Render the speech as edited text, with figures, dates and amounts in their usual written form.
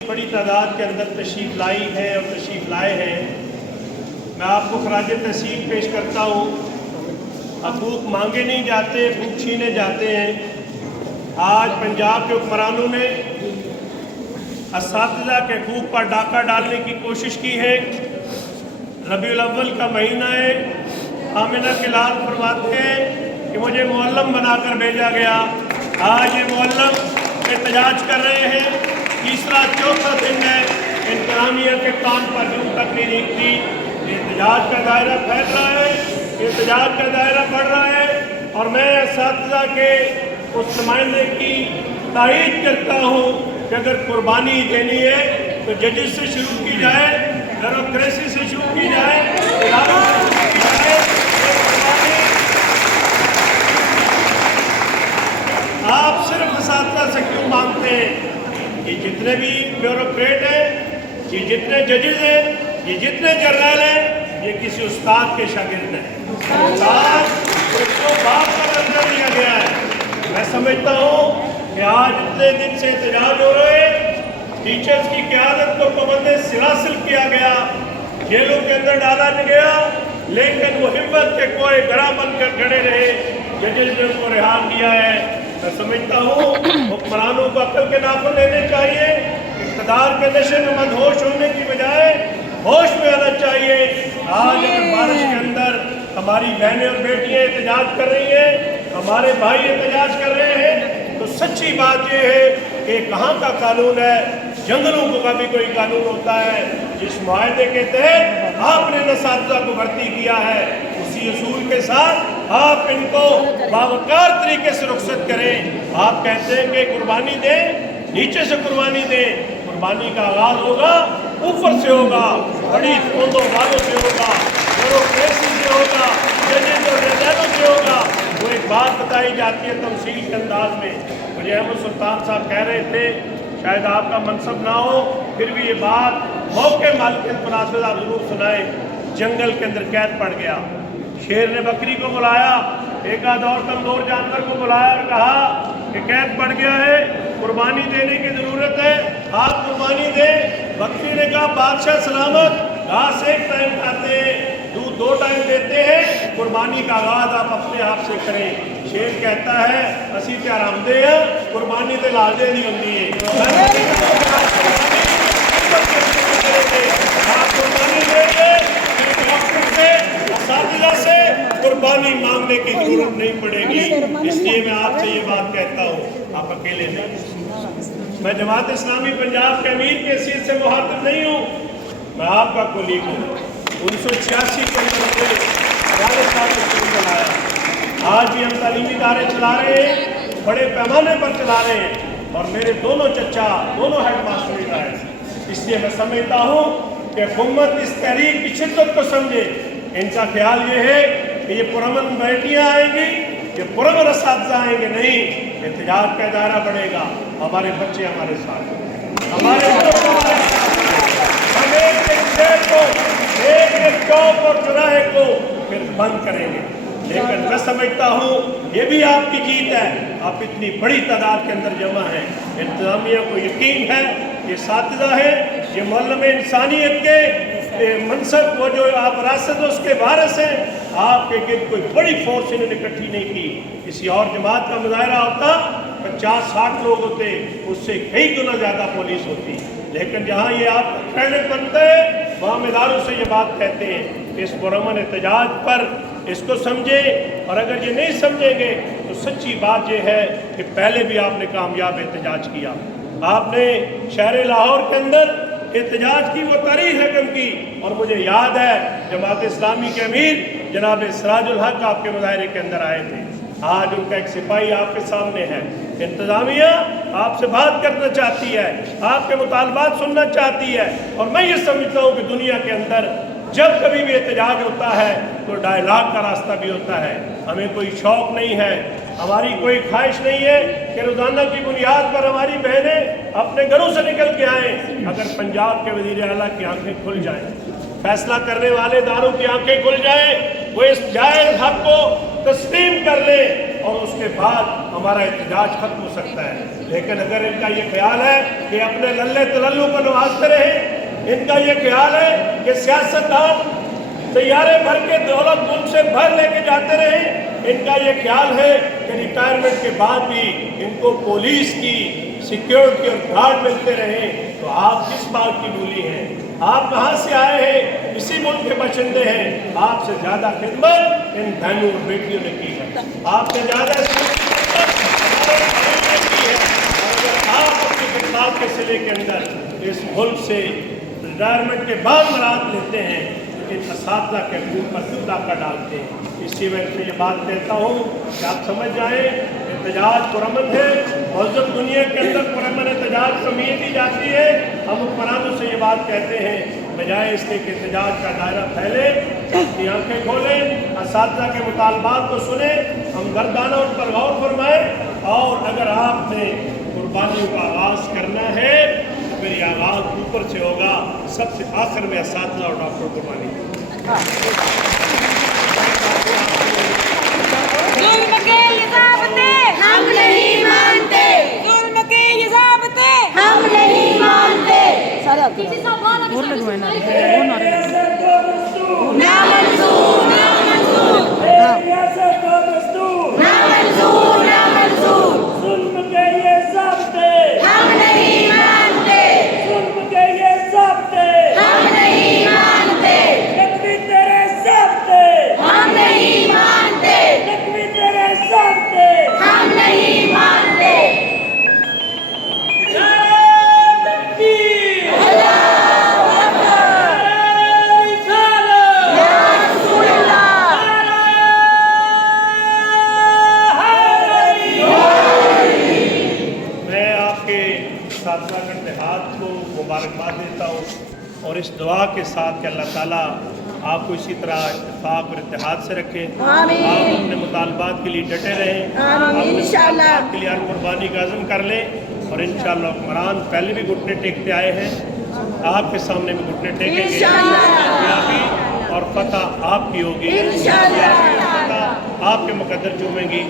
बड़ी तादाद के अंदर तशरीफ़ लाई है और तशरीफ़ लाए हैं। मैं आपको खराज तहसीन पेश करता हूँ। हकूक़ मांगे नहीं जाते, हकूक़ छीने जाते हैं। आज पंजाब के हुक्मरानों ने असातिज़ा के हकूक़ पर डाका डालने की कोशिश की है। रबीउल अव्वल का महीना है। आमिना के लाल फरमाते हैं कि मुझे मुअल्लम बनाकर भेजा गया। आज ये मुअल्लम एहतजाज कर रहे हैं। तीसरा चौथा दिन है, इंतज़ामिया के कान पर यूं तक नहीं निकली। एहतजाज का दायरा फैल रहा है, एहतजाज का दायरा बढ़ रहा है। और मैं असातिज़ा के उस नुमाइंदे की तारीफ़ करता हूँ कि अगर कुर्बानी देनी है तो जजेस से शुरू की जाए, ब्यूरोक्रेसी से शुरू की जाए, इदारों से शुरू की जाए। आप सिर्फ असातिज़ा से क्यों मांगते हैं? ये जितने भी ब्यूरोक्रेट हैं, ये जितने जजेस हैं, ये जितने जर्नल हैं, ये किसी उस्ताद के शागिर्द हैं। उस्ताद उसको बाप का दर्जा दिया गया है। मैं समझता हूँ कि आज इतने दिन से एहतजाज हो रहे, टीचर्स की क़यादत को पाबंद सिलसिल किया गया, जेलों के अंदर डाला गया, लेकिन वो हिम्मत के कोई गरा बनकर खड़े रहे। जजेस ने उनको रिहा किया है। मैं समझता हूँ हुक्मरानों को अक्ल के नाखून लेने चाहिए। इक़्तिदार के नशे में मदहोश होने की बजाय होश में आना चाहिए। आज अगर बारिश के अंदर हमारी बहनें और बेटियाँ एहतजाज कर रही हैं, हमारे भाई एहतजाज कर रहे हैं, तो सच्ची बात यह है कि कहाँ का कानून है? जंगलों का भी कोई कानून होता है। जिस मुआहदे के तहत आपने असातिज़ा को भर्ती किया है, उसी असूल के साथ आप इनको बावकार तरीके से रुखसत करें। आप कहते हैं कि कुर्बानी दें, नीचे से कुर्बानी दें। कुर्बानी का आगाज़ होगा, ऊपर से होगा, बड़ी तोंदों वालों से होगा, ब्यूरोक्रेसी से होगा, जजेस और जजेलों से होगा। वो एक बात बताई जाती है तमसील के अंदाज में। मुझे अहमद सुल्तान साहब कह रहे थे, शायद आपका मनसब ना हो, फिर भी ये बात मौके मालिक के मुनासिब आप जरूर सुनाएं। जंगल के अंदर कैद पड़ गया, शेर ने बकरी को बुलाया, एक आध और कमजोर जानवर को बुलाया और कहा कि कैद पड़ गया है, कुर्बानी देने की ज़रूरत है, आप कुर्बानी दें। बकरी ने कहा बादशाह सलामत, घास एक टाइम खाते हैं, दूध 2 टाइम देते हैं, कुर्बानी का आगाज़ आप अपने आप से करें। शेर कहता है असी तो आरामदे हैं, कुर्बानी तो लालदे नहीं होती है। आप कुर्बानी देंगे, असातिज़ा से कुर्बानी मांगने की जरूरत नहीं पड़ेगी। इसलिए मैं आपसे ये बात कहता हूँ, आप अकेले नहीं। मैं जमात इस्लामी पंजाब के अमीर के हैसियत से मुखातिब नहीं हूँ, मैं आपका कोलीग हूँ। 1986 के अंदर चलाया, आज भी हम तालीमी इदारे चला रहे हैं, बड़े पैमाने पर चला रहे हैं। और मेरे दोनों चचा, दोनों हेड मास्टर रहे। इसलिए मैं समझता हूँ कि हुकूमत इस तहरीक की शिद्दत को समझे। इनका ख्याल ये है कि ये पुरअमन बेटियाँ आएंगी, ये पुरअमन असातिज़ा आएंगे, नहीं। एहतजाज का दायरा बढ़ेगा, हमारे बच्चे हमारे साथ, हमारे हम एक चौक और चौराहे को फिर बंद करेंगे। लेकिन मैं समझता हूँ ये भी आपकी जीत है। आप इतनी बड़ी तादाद के अंदर जमा हैं, इंतज़ामिया को यकीन है ये असातिज़ा है, ये मुअल्लिम इंसानियत के मनसब वो जो आप रासद उसके वारिस हैं। आपके गिर्द कोई बड़ी फोर्स इन्होंने इकट्ठी नहीं की। किसी और जमात का मुजाहरा होता 50-60 लोग होते, उससे कई गुना ज़्यादा पुलिस होती। लेकिन जहाँ ये आप कहने बनते हैं, वहाँ इदारों से ये बात कहते हैं कि इस पुरअमन एहतजाज पर इसको समझे। और अगर ये नहीं समझेंगे तो सच्ची बात ये है कि पहले भी आपने कामयाब एहतजाज किया। आपने शहर लाहौर के अंदर एहतजाज की, वो तारीख रकम की। और मुझे याद है जमात इस्लामी के अमीर जनाब सिराजुल हक आपके मुजाहरे के अंदर आए थे। आज उनका एक सिपाही आपके सामने है। इंतज़ामिया आपसे बात करना चाहती है, आपके मुतालबात सुनना चाहती है। और मैं ये समझता हूँ कि दुनिया के अंदर जब कभी भी एहतजाज होता है तो डायलॉग का रास्ता भी होता है। हमें कोई शौक़ नहीं है, हमारी कोई ख्वाहिश नहीं है कि रोज़ाना की बुनियाद पर हमारी बहनें अपने घरों से निकल के आएँ। अगर पंजाब के वज़ीर आला की आंखें खुल जाएँ, फैसला करने वाले इदारों की आंखें खुल जाएँ, वो इस जायज़ हक़ को तस्लीम कर लें اور اس کے بعد ہمارا احتجاج ختم ہو سکتا ہے. لیکن اگر ان کا یہ خیال ہے کہ اپنے للے تللو کو نوازتے رہیں، ان کا یہ خیال ہے کہ سیاستدان طیارے بھر کے دولت ملک سے بھر لے کے جاتے رہیں، ان کا یہ خیال ہے کہ ریٹائرمنٹ کے بعد بھی ان کو پولیس کی سیکیورٹی اور گارڈ ملتے رہیں، تو آپ کس بات کی ڈولی ہیں؟ آپ کہاں سے آئے ہیں؟ اسی ملک کے باشندے ہیں. آپ سے زیادہ خدمت ان بہنوں اور بیٹیوں نے کی ہے. آپ سے زیادہ اس ملک کی خدمت کی ہے. اور اگر آپ اپنی خدمات کے سلے کے اندر اس ملک سے ریٹائرمنٹ کے بعد مراد لیتے ہیں، ان اساتذہ کے حقوق پر کیوں ڈاکہ ڈالتے ہیں؟ اسی وجہ سے یہ بات کہتا ہوں کہ آپ سمجھ جائیں احتجاج پرامن ہے. مہذب دنیا کے اندر پرامن احتجاج کمیے دی جاتی ہے. ہم حکمرانوں سے یہ بات کہتے ہیں بجائے اس کے کہ احتجاج کا دائرہ پھیلے، اپنی آنکھیں کھولیں، اساتذہ کے مطالبات کو سنیں، ہم گردانہ ان پر غور فرمائیں. اور اگر آپ نے قربانیوں کا آغاز کرنا ہے تو پھر یہ آغاز اوپر سے ہوگا. سب سے آخر میں اساتذہ اور ڈاکٹر قربانی. ظلم کے یہ ضابطے ہم نہیں مانتے، ظلم کے یہ ضابطے ہم نہیں مانتے. مبارکباد دیتا ہوں اور اس دعا کے ساتھ کہ اللہ تعالیٰ آپ کو اسی طرح اتفاق اور اتحاد سے رکھے. آپ اپنے مطالبات کے لیے ڈٹے رہیں، اپنے مطالبات کے لیے ہر قربانی کا عزم کر لیں. اور انشاءاللہ حکمران پہلے بھی گھٹنے ٹیکتے آئے ہیں، آپ کے سامنے بھی گھٹنے ٹیکیں گے. اور فتح آپ کی ہوگی، آپ کے مقدر چومیں گی.